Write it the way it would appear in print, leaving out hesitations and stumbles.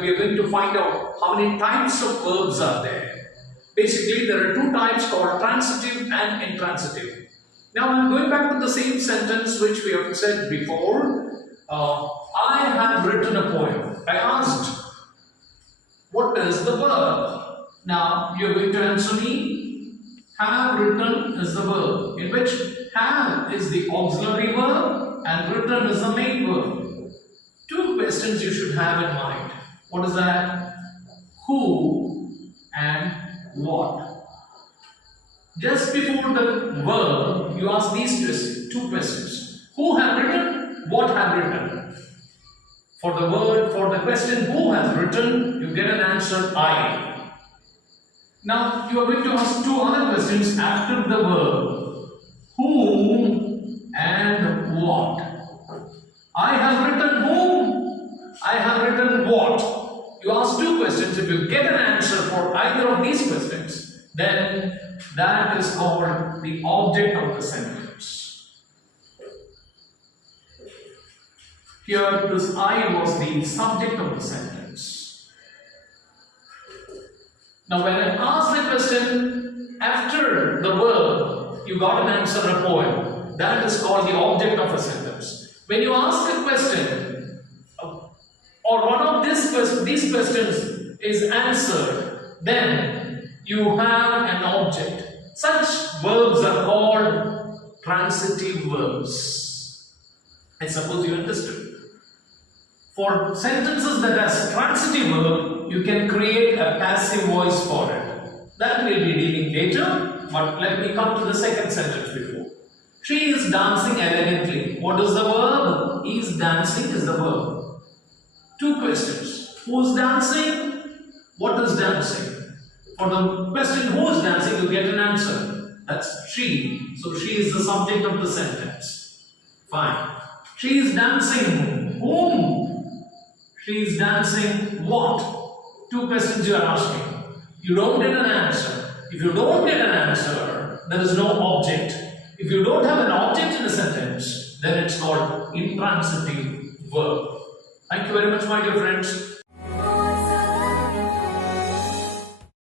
we are going to find out how many types of verbs are there. Basically, there are two types called transitive and intransitive. Now, I'm going back to the same sentence which we have said before. I have written a poem. I asked, what is the verb? Now, you're going to answer me. Have written is the verb, in which have is the auxiliary verb and written is the main verb. Two questions you should have in mind. What is that? Who and what? Just before the verb, you ask these two questions. Who have written? What have written? For the word, for the question who has written, you get an answer I. Now, you are going to ask two other questions after the verb. Whom and what? I have written whom. I have written what. You ask two questions. If you get an answer for either of these questions, then that is called the object of the sentence. Here, this I was the subject of the sentence. Now, when I ask the question after the verb, you got an answer, a poem. That is called the object of a sentence. When you ask a question, or one of these questions is answered, then you have an object. Such verbs are called transitive verbs. I suppose you understood. For sentences that has transitive verb, you can create a passive voice for it. That will be dealing later, but let me come to the second sentence before. She is dancing elegantly. What is the verb? Is dancing is the verb. Two questions. Who is dancing? What is dancing? For the question who is dancing, you get an answer. That's she. So she is the subject of the sentence. Fine. She is dancing whom? She is dancing what? Two questions you are asking. You don't get an answer. If you don't get an answer, there is no object. If you don't have an object in a sentence, then it's called intransitive verb. Thank you very much, my dear friends.